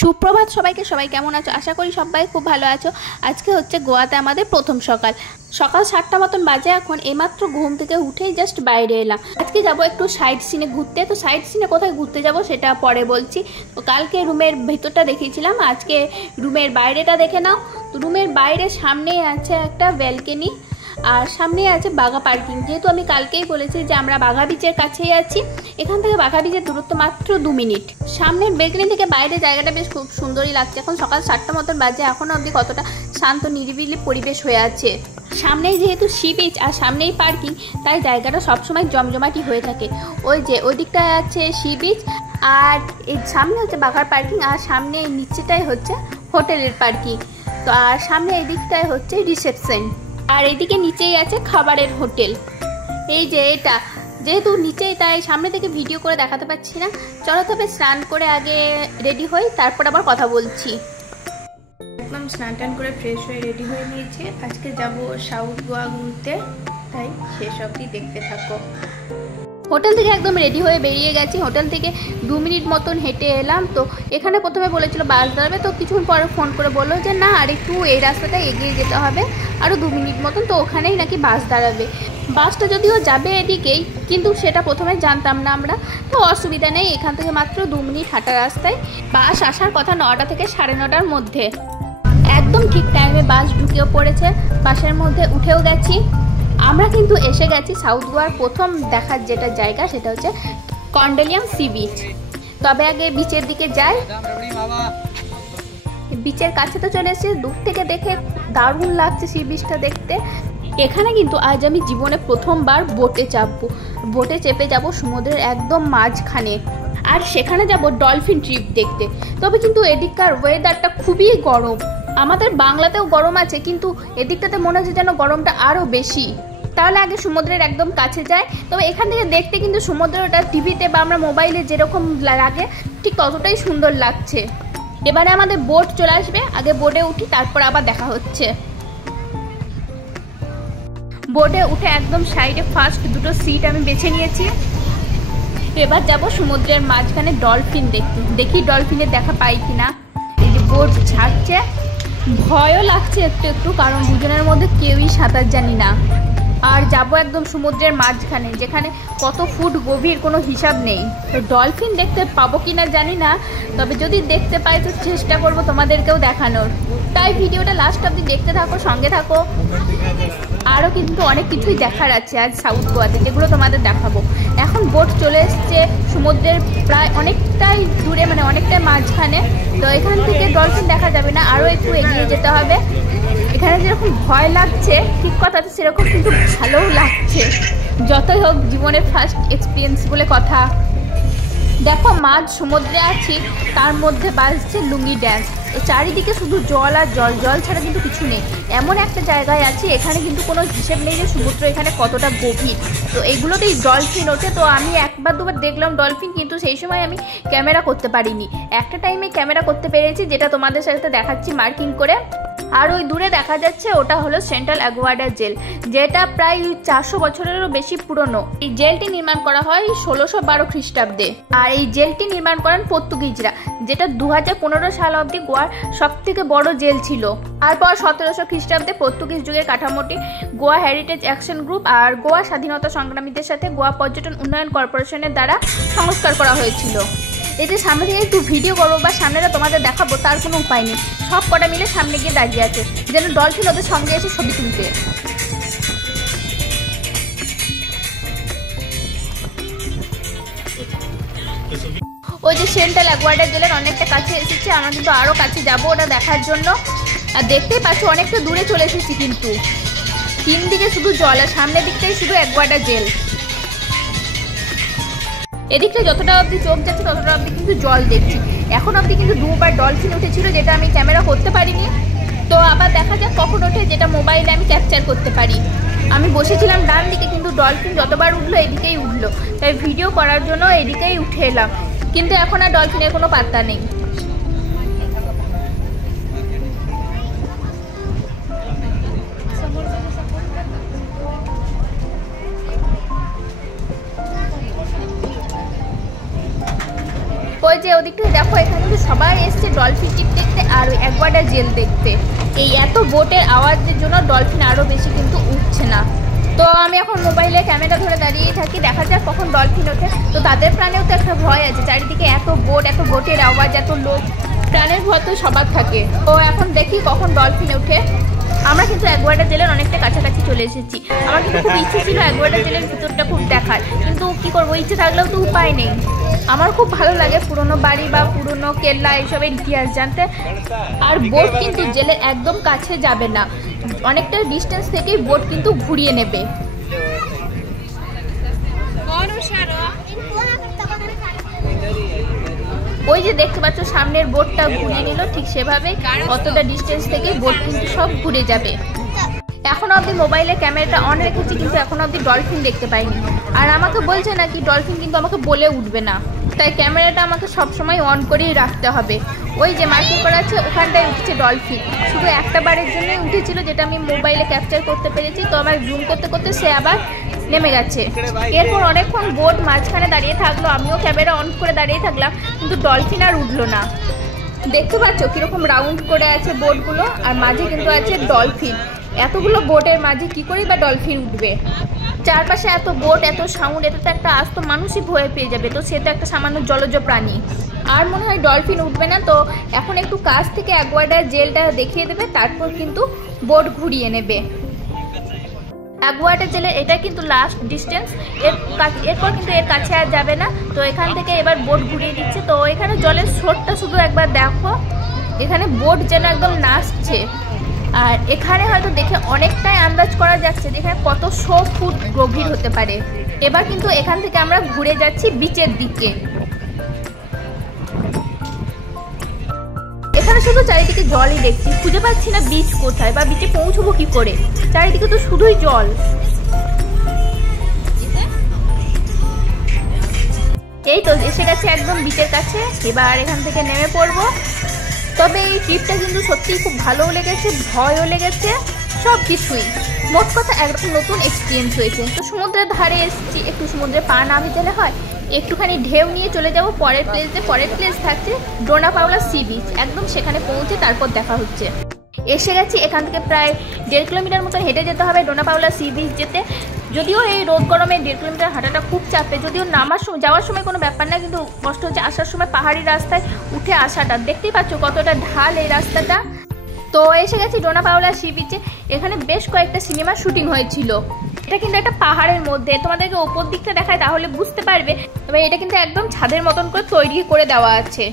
সুপ্রভাত সবাইকে। সবাই কেমন আছো? আশা করি সবাই খুব ভালো আছো। আজকে হচ্ছে গোয়াতে আমাদের প্রথম সকাল 7টা মতন বাজে। এখন এইমাত্র ঘুম থেকে উঠেই জাস্ট বাইরে এলাম। আজকে যাব একটু সাইড সিনে ঘুরতে। তো সাইড সিনে কোথায় ঘুরতে যাব সেটা পরে বলছি। তো কালকে রুমের ভিতরটা দেখিয়েছিলাম, আজকে রুমের বাইরেটা দেখে নাও। তো রুমের বাইরে সামনেই আছে একটা ব্যালকনি আর সামনে আছে বাঘা পার্কিং। যেহেতু আমি কালকেই বলেছি যে আমরা বাঘা বিচের কাছেই আছি, এখান থেকে বাঘা বিচের দূরত্ব মাত্র 2 মিনিট। সামনের বেলকনি থেকে বাইরে জায়গাটা বেশ খুব সুন্দরই লাগছে। এখন সকাল 7টা মতন বাজে, এখনও অবধি কতটা শান্ত নিরিবিলি পরিবেশ হয়ে আছে। সামনেই যেহেতু সি বিচ আর সামনেই পার্কিং, তাই জায়গাটা সবসময় জমজমাটি হয়ে থাকে। ওই যে ওই দিকটায় আছে সি বিচ আর এই সামনে হচ্ছে বাঘার পার্কিং, আর সামনে নিচেটাই হচ্ছে হোটেলের পার্কিং। তো আর সামনে এই দিকটায় হচ্ছে রিসেপশন, আর এইদিকে নিচেই আছে খাবারের হোটেল। এই যে এটা যেহেতু নিচেই, তাই সামনে থেকে ভিডিও করে দেখাতে পাচ্ছি না। চলো তবে স্নান করে আগে রেডি হই, তারপর আবার কথা বলছি। একদম স্নান টান করে ফ্রেশ হয়ে রেডি হয়ে নিয়েছি। আজকে যাব সাউথ গোয়া ঘুরতে, তাই শেষ অবধি দেখতে থাকো। হোটেল থেকে একদম রেডি হয়ে বেরিয়ে গেছি। হোটেল থেকে 2 মিনিট মতন হেঁটে এলাম। তো এখানে প্রথমে বলেছিল বাস দাঁড়াবে, তো কিছুক্ষণ পরে ফোন করে বললো যে না আর একটু এই রাস্তাটা এগিয়ে যেতে হবে, আরও 2 মিনিট মতন, তো ওখানেই নাকি বাস দাঁড়াবে। বাসটা যদিও যাবে এদিকেই, কিন্তু সেটা প্রথমে জানতাম না আমরা। তো অসুবিধা নেই, এখান থেকে মাত্র 2 মিনিট হাঁটা রাস্তায়। বাস আসার কথা 9টা থেকে 9:30টার মধ্যে। একদম ঠিক টাইমে বাস ঢুকেও পড়েছে, বাসের মধ্যে উঠেও গেছি। আমরা কিন্তু এসে গেছি সাউথ গোয়ার প্রথম দেখার যেটা জায়গা, সেটা হচ্ছে কন্ডোলিয়াম সি বিচ। তবে আগে বিচের দিকে যাই। বিচের কাছে তো চলে এসেছি, দূর থেকে দেখে দারুণ লাগছে সি বিচটা দেখতে। এখানে কিন্তু আজ আমি জীবনে প্রথমবার বোটে চাপবো। বোটে চেপে যাব সমুদ্রের একদম মাঝখানে, আর সেখানে যাব ডলফিন ট্রিপ দেখতে। তবে কিন্তু এদিককার ওয়েদারটা খুবই গরম। আমাদের বাংলাতেও গরম আছে, কিন্তু এদিকটাতে মনে হচ্ছে যেন গরমটা আরও বেশি। তাহলে আগে সমুদ্রের একদম কাছে যায়। তবে এখান থেকে দেখতে কিন্তু সমুদ্রটা টিভিতে বা আমরা মোবাইলে যেরকম লাগে ঠিক ততটাই সুন্দর লাগছে। এবারে আমাদের বোট চলে আসবে, আগে বোটে উঠি, তারপর আবার দেখা হচ্ছে। বোটে উঠে একদম সাইডে ফার্স্ট 2টো সিট আমি বেছে নিয়েছি। এবার যাব সমুদ্রের মাঝখানে ডলফিন দেখতে। দেখি ডলফিনের দেখা পাই কিনা। এই যে বোট ছাড়ছে, ভয়ও লাগছে একটু একটু, কারণ দুজনের মধ্যে কেউই সাঁতার জানি না। আর যাব একদম সমুদ্রের মাঝখানে, যেখানে কত ফুট গভীর কোনো হিসাব নেই। তো ডলফিন দেখতে পাবো কিনা জানি না, তবে যদি দেখতে পাই তো চেষ্টা করব তোমাদেরকেও দেখানোর। তাই ভিডিওটা লাস্ট অবধি দেখতে থাকো, সঙ্গে থাকো। আরও কিন্তু অনেক কিছুই দেখার আছে আজ সাউথ গোয়াতে, যেগুলো তোমাদের দেখাবো। এখন বোট চলে এসছে সমুদ্রের প্রায় অনেকটাই দূরে, মানে অনেকটাই মাঝখানে। তো এখান থেকে ডলফিন দেখা যাবে না, আরও একটু এগিয়ে যেতে হবে। এখানে যেরকম ভয় লাগছে ঠিক কথা, তো সেরকম কিন্তু ভালোও লাগছে। যতই হোক জীবনের ফার্স্ট এক্সপিরিয়েন্স বলে কথা। দেখো মাঝ সমুদ্রে আছি, তার মধ্যে বাজছে লুঙ্গি ড্যান্স। তো চারিদিকে শুধু জল আর জল, জল ছাড়া কিন্তু কিছু নেই। এমন একটা জায়গায় আছি, এখানে কিন্তু কোনো হিসেব নেই যে সমুদ্র এখানে কতটা গভীর। তো এইগুলোতেই ডলফিন ওঠে। তো আমি 1বার 2বার দেখলাম ডলফিন, কিন্তু সেই সময় আমি ক্যামেরা করতে পারিনি। একটা টাইমে ক্যামেরা করতে পেরেছি, যেটা তোমাদের সাথে দেখাচ্ছি মার্কিং করে। আর ওই দূরে দেখা যাচ্ছে ওটা হলো সেন্ট্রাল অ্যাগুয়াডা জেল, যেটা প্রায় 400 বছরেরও বেশি পুরনো। এই জেলটি নির্মাণ করা হয় 1612 খ্রিস্টাব্দে। আর এই জেলটি নির্মাণ করেন পর্তুগিজরা, যেটা 2015 সাল অবধি গোয়ার সবথেকে বড় জেল ছিল। তারপর 1700 খ্রিস্টাব্দে পর্তুগিজ যুগের কাঠামোটি গোয়া হেরিটেজ অ্যাকশন গ্রুপ আর গোয়া স্বাধীনতা সংগ্রামীদের সাথে গোয়া পর্যটন উন্নয়ন কর্পোরেশনের দ্বারা সংস্কার করা হয়েছিল। এই যে সামনে থেকে একটু ভিডিও করবো বা সামনেটা তোমাদের দেখাবো, তার কোনো উপায় নেই। সব কটা মিলে সামনে গিয়ে দাঁড়িয়ে আছে, যেন ডলফিন ওদের সঙ্গে এসে ছবি তুলতে। ওই যে সেন্ট্রাল অ্যাগুয়াডা জেলের অনেকটা কাছে এসেছি আমরা, কিন্তু আরও কাছে যাবো ওটা দেখার জন্য। আর দেখতেই পাচ্ছ অনেকটা দূরে চলে এসেছি, কিন্তু 3 দিকে শুধু জল, আর সামনের দিকটাই শুধু অ্যাগুয়াডা জেল। এদিকটা যতটা অবধি চোখ যাচ্ছে ততটা অবধি কিন্তু জল দেখছি। এখন অবধি কিন্তু 2বার ডলফিন উঠেছিল, যেটা আমি ক্যামেরা করতে পারিনি। তো আবার দেখা যাক কখন ওঠে, যেটা মোবাইলে আমি ক্যাপচার করতে পারি। আমি বসেছিলাম ডান দিকে, কিন্তু ডলফিন যতবার উঠলো এদিকেই উঠলো, তাই ভিডিও করার জন্য এদিকেই উঠে এলাম। কিন্তু এখন আর ডলফিনের কোনো পাত্তা নেই। ওই যে ওদিকটা দেখো, এখানে কিন্তু সবাই এসছে ডলফিন টিপ দেখতে আর ওই অ্যাকোয়াটা জেল দেখতে। এই এত বোটের আওয়াজের জন্য ডলফিন আরও বেশি কিন্তু উঠছে না। তো আমি এখন মোবাইলে ক্যামেরা ধরে দাঁড়িয়ে থাকি, দেখা যাক কখন ডলফিন ওঠে। তো তাদের প্রাণেও তো একটা ভয় আছে, চারিদিকে এত বোটের আওয়াজ, এত লোক, প্রাণের ভয় তো সবার থাকে। তো এখন দেখি কখন ডলফিন ওঠে। আমরা কিন্তু অ্যাকোয়াটা জেলের অনেকটা কাছাকাছি চলে এসেছি। আমার কিন্তু খুব ইচ্ছে ছিল অ্যাকোয়াটা জেলের ভিতরটা খুব দেখার, কিন্তু কি করবো, ইচ্ছে থাকলেও তো উপায় নেই। আমার খুব ভালো লাগে পুরনো বাড়ি বা পুরনো কেল্লা এইসবের ইতিহাস জানতে। আর বোট কিন্তু জেলের একদম কাছে যাবে না, অনেকটা ডিস্টেন্স থেকেই বোট কিন্তু ঘুরিয়ে নেবে। ওই যে দেখতে পাচ্ছ সামনের বোটটা ঘুরিয়ে নিল, ঠিক সেভাবে অতটা ডিস্টেন্স থেকে বোট কিন্তু সব ঘুরে যাবে। এখন অবধি মোবাইলে ক্যামেরাটা অন রেখেছি, কিন্তু এখন অবধি ডলফিন দেখতে পাইনি। আর আমাকে বলছে নাকি ডলফিন কিন্তু আমাকে বলে উঠবে না, তাই ক্যামেরাটা আমাকে সবসময় অন করেই রাখতে হবে। ওই যে মার্কিং করা আছে ওখানটায় উঠছে ডলফিন, শুধু একটা বারের জন্যই উঠেছিল, যেটা আমি মোবাইলে ক্যাপচার করতে পেরেছি। তো আমার জুম করতে করতে সে আবার নেমে গেছে। এরপর অনেকক্ষণ বোট মাঝখানে দাঁড়িয়ে থাকলো, আমিও ক্যামেরা অন করে দাঁড়িয়ে থাকলাম, কিন্তু ডলফিন আর উঠলো না। দেখতে পাচ্ছ কিরকম রাউন্ড করে আছে বোটগুলো, আর মাঝে কিন্তু আছে ডলফিন। এতগুলো বোটের মাঝে কি করে বা ডলফিন উঠবে? চারপাশে এত বোট, এত সাউন্ড, এতে তো একটা আস্ত মানুষই ভয় পেয়ে যাবে। তো সে তো একটা সামান্য জলজ প্রাণী, আর মনে হয় ডলফিন উঠবে না। তো এখন একটু কাছ থেকে অ্যাকোয়াটা জেলটা দেখিয়ে দেবে, তারপর কিন্তু বোট ঘুরিয়ে নেবে। অ্যাকোয়াটা জেলের এটা কিন্তু লাস্ট ডিস্টেন্স, এরপর কিন্তু এর কাছে আর যাবে না। তো এখান থেকে এবার বোট ঘুরিয়ে দিচ্ছে। তো এখানে জলের স্রোতটা শুধু একবার দেখো, এখানে বোট যেন একদম নাচছে। আর এখানে হয়তো দেখে অনেকটাই আন্দাজ করা যাচ্ছে যে এখানে কত 100 ফুট গভীর হতে পারে। এবার কিন্তু এখান থেকে আমরা ঘুরে যাচ্ছি বিচের দিকে। এখানে শুধু চারিদিকে জলই দেখছি, খুঁজে পাচ্ছি না বিচ কোথায় বা বিচে পৌঁছবো কি করে, চারিদিকে তো শুধুই জল। এই তো এসে গেছে একদম বিচের কাছে, এবার এখান থেকে নেমে পড়বো। তবে এই ট্রিপটা কিন্তু সত্যিই খুব ভালোও লেগেছে, ভয়ও লেগেছে, সব কিছুই। মোট কথা একরকম নতুন এক্সপিরিয়েন্স হয়েছে। তো সমুদ্রের ধারে এসেছি, একটু সমুদ্রে পা না ভিজালে হয়, একটুখানি ঢেউ নিয়ে চলে যাব পরের প্লেসে। পরের প্লেস থাকছে ডোনা পাওলা সি বিচ, একদম সেখানে পৌঁছে তারপর দেখা হচ্ছে। এসে গেছি, এখান থেকে প্রায় 1.5 কিলোমিটার মতো হেঁটে যেতে হবে ডোনা পাওলা সি বিচ যেতে। যদিও এই রোদ গরমে 1.5 কিলোমিটার হাঁটাটা খুব চাপে, যদিও যাওয়ার সময় কোনো ব্যাপার না, কিন্তু কষ্ট হচ্ছে আসার সময় পাহাড়ি রাস্তায় উঠে আসাটা। দেখতেই পাচ্ছ কতটা ঢাল এই রাস্তাটা। তো এসে গেছি ডোনা পাওলা সি বিচে। এখানে বেশ কয়েকটা সিনেমার শুটিং হয়েছিল। এটা কিন্তু একটা পাহাড়ের মধ্যে, তোমাদেরকে ওপর দিকটা দেখায় তাহলে বুঝতে পারবে। তবে এটা কিন্তু একদম ছাদের মতন করে তৈরি করে দেওয়া আছে।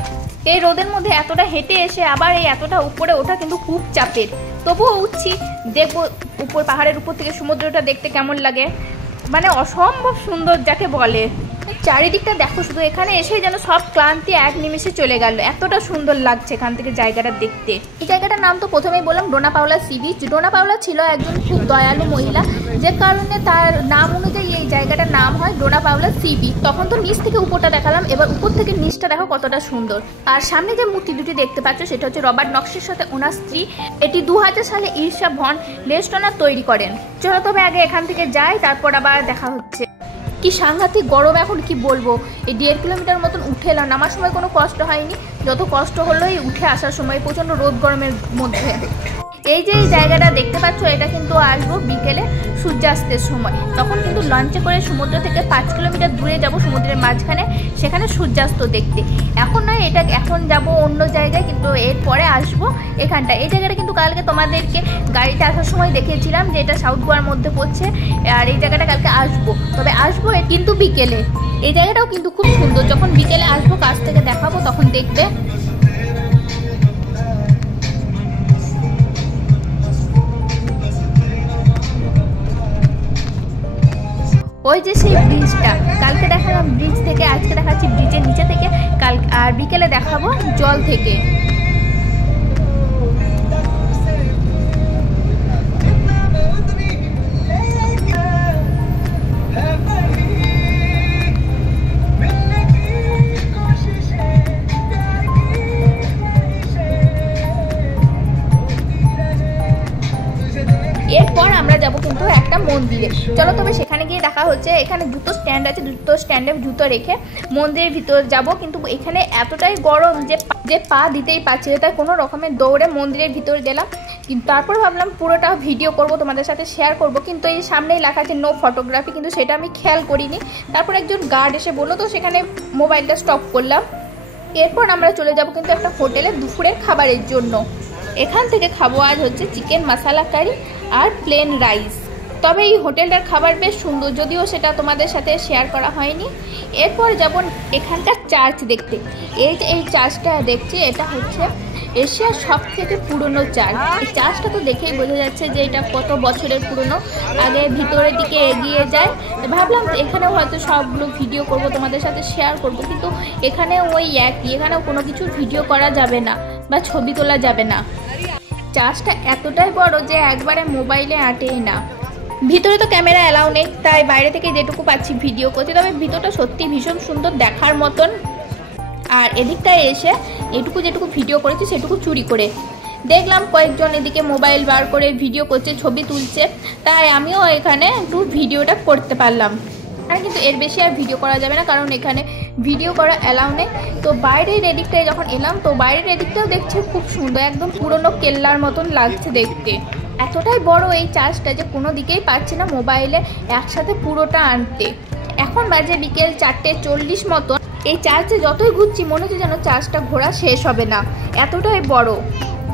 এই রোদের মধ্যে এতটা হেঁটে এসে আবার এই এতটা উপরে ওঠা কিন্তু খুব চাপের। তবুও উঠছি, দেখবো উপর পাহাড়ের উপর থেকে সমুদ্রটা দেখতে কেমন লাগে, মানে অসম্ভব সুন্দর যাকে বলে। চারিদিকটা দেখো শুধু, এখানে এসে যেন সব ক্লান্তি এক নিমেষে চলে গেল, এতটা সুন্দর লাগছে এখান থেকে জায়গাটা দেখতে। এই জায়গাটার নাম তো প্রথমেই বললাম ডোনা পাওলা সি বিচ। ডোনা পাওলা ছিল একজন খুব দয়ালু মহিলা, যে কারণে তার নাম অনুযায়ী এই জায়গাটার নাম হয় ডোনা পাওলা সি বিচ। তখন তো নিচ থেকে উপরটা দেখালাম, এবার উপর থেকে নিচটা দেখো কতটা সুন্দর। আর সামনে যে মূর্তি দুটি দেখতে পাচ্ছ সেটা হচ্ছে রবার্ট নক্সের সাথে ওনার স্ত্রী। এটি 2000 সালে ঈর্ষা ভন লেস্টনার তৈরি করেন। চলো তবে আগে এখান থেকে যাই, তারপর আবার দেখা হচ্ছে। কি সাংঘাতিক গরম, এখন কি বলবো। এই 1.5 কিলোমিটার মতন উঠে এলাম, নামার সময় কোনো কষ্ট হয়নি, যত কষ্ট হলো এই উঠে আসার সময় প্রচণ্ড রোদ গরমের মধ্যে। এই যে এই জায়গাটা দেখতে পাচ্ছ, এটা কিন্তু আসবো বিকেলে সূর্যাস্তের সময়। তখন কিন্তু লঞ্চে করে সমুদ্র থেকে 5 কিলোমিটার দূরে যাব সমুদ্রের মাঝখানে, সেখানে সূর্যাস্ত দেখতে। এখন নয়, এটা এখন যাব অন্য জায়গায়, কিন্তু এরপরে আসবো এখানটা। এই জায়গাটা কিন্তু কালকে তোমাদেরকে গাড়িতে আসার সময় দেখিয়েছিলাম যে এটা সাউথ গোয়ার মধ্যে পড়ছে। আর এই জায়গাটা কালকে আসবো, তবে আসবো কিন্তু বিকেলে। এই জায়গাটাও কিন্তু খুব সুন্দর, যখন বিকেলে আসবো কাছ থেকে দেখাবো তখন দেখবে। ওই যে সেই ব্রিজটা, কালকে দেখালাম ব্রিজ থেকে, আজকে দেখাচ্ছি ব্রিজের নিচে থেকে, আর বিকেলে দেখাবো জল থেকে। এরপর আমরা যাব কিন্তু একটা মন্দিরে। চলো তবে সেখানে গিয়ে দেখা হচ্ছে। এখানে জুতো স্ট্যান্ড আছে, জুতো স্ট্যান্ডে জুতো রেখে মন্দিরের ভিতর যাব। কিন্তু এখানে এতটাই গরম যে যে পা দিতেই পারছিল, তাই কোনো রকমের দৌড়ে মন্দিরের ভিতরে গেলাম। কিন্তু তারপর ভাবলাম পুরোটা ভিডিও করব, তোমাদের সাথে শেয়ার করব, কিন্তু এই সামনেই লেখা আছে নো ফটোগ্রাফি, কিন্তু সেটা আমি খেয়াল করিনি। তারপর একজন গার্ড এসে বললো, তো সেখানে মোবাইলটা স্টপ করলাম। এরপর আমরা চলে যাব কিন্তু একটা হোটেলে দুপুরের খাবারের জন্য। এখান থেকে খাবো আজ হচ্ছে চিকেন মশলা কারি আর প্লেন রাইস। তবে এই হোটেলটার খাবার বেশ সুন্দর, যদিও সেটা তোমাদের সাথে শেয়ার করা হয়নি। এরপর যাব এখানকার চার্চ দেখতে। এই চার্চটা দেখছি, এটা হচ্ছে এশিয়ার সব থেকে পুরনো চার্চ। এই চার্চটা তো দেখেই বোঝা যাচ্ছে যে এটা কত বছরের পুরনো। আগে ভিতরের দিকে এগিয়ে যায়, ভাবলাম এখানেও হয়তো সবগুলো ভিডিও করব, তোমাদের সাথে শেয়ার করব, কিন্তু এখানে ওই একই, এখানেও কোনো কিছু ভিডিও করা যাবে না বা ছবি তোলা যাবে না। চার্চটা এতটাই বড় যে একবারে মোবাইলে আঁটেই না। ভিতরে তো ক্যামেরা অ্যালাউ নেই, তাই বাইরে থেকে যেটুকু পাচ্ছি ভিডিও করছি। তবে ভিতরটা সত্যি ভীষণ সুন্দর দেখার মতন। আর এদিকটায় এসে যেটুকু ভিডিও করেছি সেটুকু চুরি করে দেখলাম কয়েকজন এদিকে মোবাইল বার করে ভিডিও করছে, ছবি তুলছে, তাই আমিও এখানে একটু ভিডিওটা করতে পারলাম। আর কিন্তু এর বেশি আর ভিডিও করা যাবে না, কারণ এখানে ভিডিও করা অ্যালাউ নেই। তো বাইরের এদিকটায় যখন এলাম, তো বাইরের এদিকটাও দেখছি খুব সুন্দর, একদম পুরনো কেল্লার মতন লাগছে দেখতে। এতটাই বড় এই চার্চটা যে কোনো দিকেই পাচ্ছি না মোবাইলে একসাথে পুরোটা আনতে। এখন বাজে বিকেল 4:40 মতন। এই চার্চে যতই ঘুরছি মনে হচ্ছে যেন চার্চটা ঘোরা শেষ হবে না, এতটাই বড়।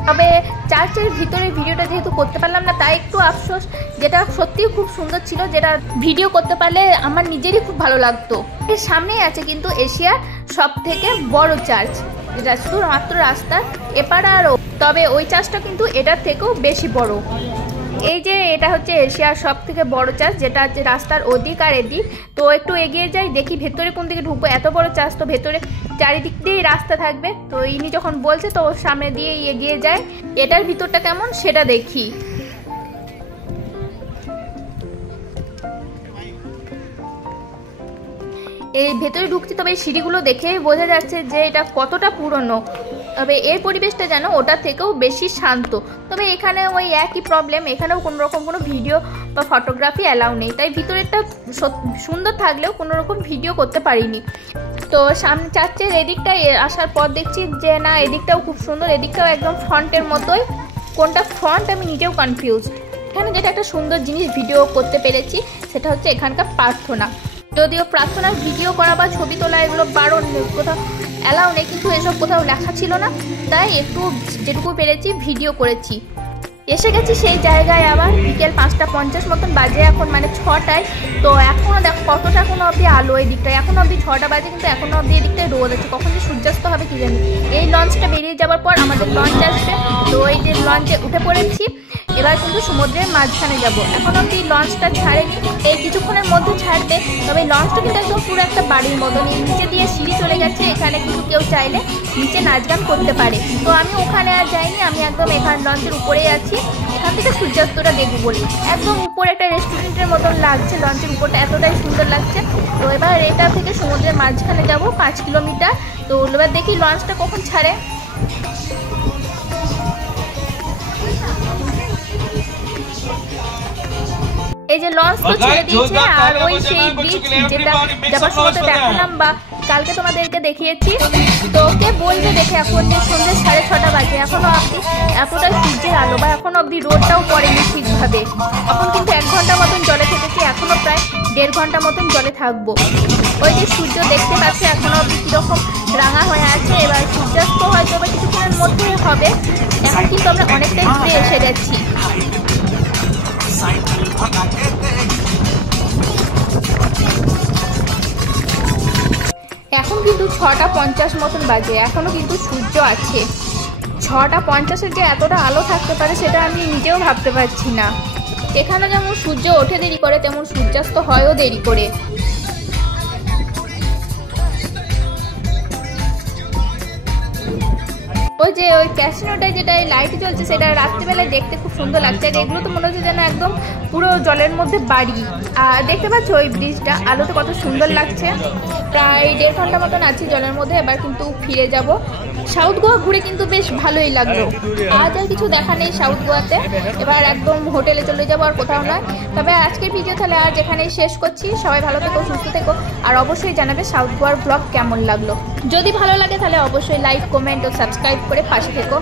তবে চার্চের ভিতরে ভিডিওটা যেহেতু করতে পারলাম না, তাই একটু আফসোস। যেটা সত্যিই খুব সুন্দর ছিল, যেটা ভিডিও করতে পারলে আমার নিজেরই খুব ভালো লাগতো। এর সামনেই আছে কিন্তু এশিয়ার সব থেকে বড় চার্চ, যেটা শুধুমাত্র রাস্তার এপার আর। তবে ওই চার্চটা কিন্তু এটার থেকেও বেশি বড়। এই যে এটা হচ্ছে এশিয়ার সব থেকে বড় চার্চ, যেটা হচ্ছে রাস্তার ওদিক আর এদিক। তো একটু এগিয়ে যাই, দেখি ভেতরে কোন দিকে ঢুকবো। এত বড় চার্চ, তো ভেতরে চারিদিক দিয়েই রাস্তা থাকবে। তো ইনি যখন বলছে তো সামনে দিয়ে এগিয়ে যায়, এটার ভিতরটা কেমন সেটা দেখি। এই ভেতরে ঢুকছি, তবে এই সিঁড়িগুলো দেখে বোঝা যাচ্ছে যে এটা কতটা পুরনো। তবে এর পরিবেশটা যেন ওটার থেকেও বেশি শান্ত। তবে এখানে ওই একই প্রবলেম, এখানেও কোনো রকম কোনো ভিডিও বা ফটোগ্রাফি অ্যালাউ নেই, তাই ভিতরেরটা সুন্দর থাকলেও কোনো রকম ভিডিও করতে পারিনি। তো সামনে চার্চের এদিকটায় আসার পর দেখছি যে না, এদিকটাও খুব সুন্দর, এদিকটাও একদম ফ্রন্টের মতোই। কোনটা ফ্রন্ট আমি নিজেও কনফিউজড। এখানে যেটা একটা সুন্দর জিনিস ভিডিও করতে পেরেছি সেটা হচ্ছে এখানকার প্রার্থনা। যদিও প্রার্থনার ভিডিও করা বা ছবি তোলা এগুলো বারণ, কোথাও অ্যালাউ নেই, কিন্তু এসব কোথাও লেখা ছিল না, তাই একটু যেটুকু পেরেছি ভিডিও করেছি। এসে গেছি সেই জায়গায় আবার। বিকেল 5:50 মতন বাজে এখন, মানে 6টায়। তো এখনও দেখো কতটা এখনো অবধি আলো এই দিকটায়, এখনও অবধি 6টা বাজে, কিন্তু এখনও অবধি এদিকটায় রোদ আছে। কখন যে সূর্যাস্ত হবে কি জানি। এই লঞ্চটা বেরিয়ে যাওয়ার পর আমাদের লঞ্চ আসবে, তো এই যে লঞ্চে উঠে পড়েছি। এবার কিন্তু সমুদ্রের মাঝখানে যাব। এখন অবধি লঞ্চটা ছাড়েনি, এই কিছুক্ষণের মধ্যে ছাড়বে। তবে এই লঞ্চটা কিন্তু একদম পুরো একটা বাড়ির মতন, এই নিচে দিয়ে সিঁড়ি চলে গেছে। এখানে কিন্তু কেউ চাইলে নিচে নাচ গান করতে পারে। তো আমি ওখানে আর যাইনি, আমি একদম এখানে লঞ্চের উপরেই আছি। এখান থেকে সূর্যাস্তটা দেখবো বলি। একদম উপরে একটা রেস্টুরেন্টের মতন লাগছে, লঞ্চের উপরটা এতটাই সুন্দর লাগছে। তো এবার এটা থেকে সমুদ্রের মাঝখানে যাব 5 কিলোমিটার। তো এবার দেখি লঞ্চটা কখন ছাড়ে। এই যে লঞ্চ তো ছেড়ে দিয়েছে, আর ওই সেই বিচ যেটা যাবার সময় দেখালাম বা কালকে তোমাদেরকে দেখিয়েছি। তো কে বলবে দেখে এখন যে সন্ধ্যে 6:30 বাজে, এখনো অবধি এতটাই সূর্যের আলো বা এখনো অবধি রোদটাও পড়েনি ঠিকভাবে। এখন কিন্তু 1 ঘন্টা মতন জলে থেকেছি, এখনো প্রায় 1.5 ঘন্টা মতন জলে থাকবো। ওই যে সূর্য দেখতে পাচ্ছি এখনো অবধি কীরকম রাঙা হয়ে আছে। এবার সূর্যাস্ত হয়তো বা কিছুক্ষণের মধ্যেই হবে। এখন কিন্তু আমরা অনেকটাই ঘুরে এসে গেছি। এখন কিন্তু 6:50 মতন বাজে, এখনো কিন্তু সূর্য আছে। 6:50 যে এতটা আলো থাকতে পারে সেটা আমি নিজেও ভাবতে পারছি না। এখানে যেমন সূর্য ওঠে দেরি করে, তেমন সূর্যাস্ত হয়ও দেরি করে। ওই যে ওই ক্যাসিনোটায় যেটা লাইট জ্বলছে সেটা রাত্রিবেলায় দেখতে খুব সুন্দর লাগছে। আর এগুলো তো মনে হচ্ছে যেন একদম পুরো জলের মধ্যে বাড়ি। আর দেখতে পাচ্ছ ওই ব্রিজটা আলোতে কত সুন্দর লাগছে। প্রায় 1.5 ঘন্টা মতন আছি জলের মধ্যে, এবার কিন্তু ফিরে যাব। সাউথ গোয়া ঘুরে কিন্তু বেশ ভালোই লাগলো। আজ আর কিছু দেখা নেই সাউথ গোয়াতে, এবার একদম হোটেলে চলে যাবো, আর কোথাও নয়। তবে আজকের ভিডিও তাহলে আজ এখানেই শেষ করছি। সবাই ভালো থেকো, সুস্থ থেকো, আর অবশ্যই জানাবে সাউথ গোয়ার ব্লগ কেমন লাগলো। যদি ভালো লাগে তাহলে অবশ্যই লাইক, কমেন্ট ও সাবস্ক্রাইব করে পাশে থেকো।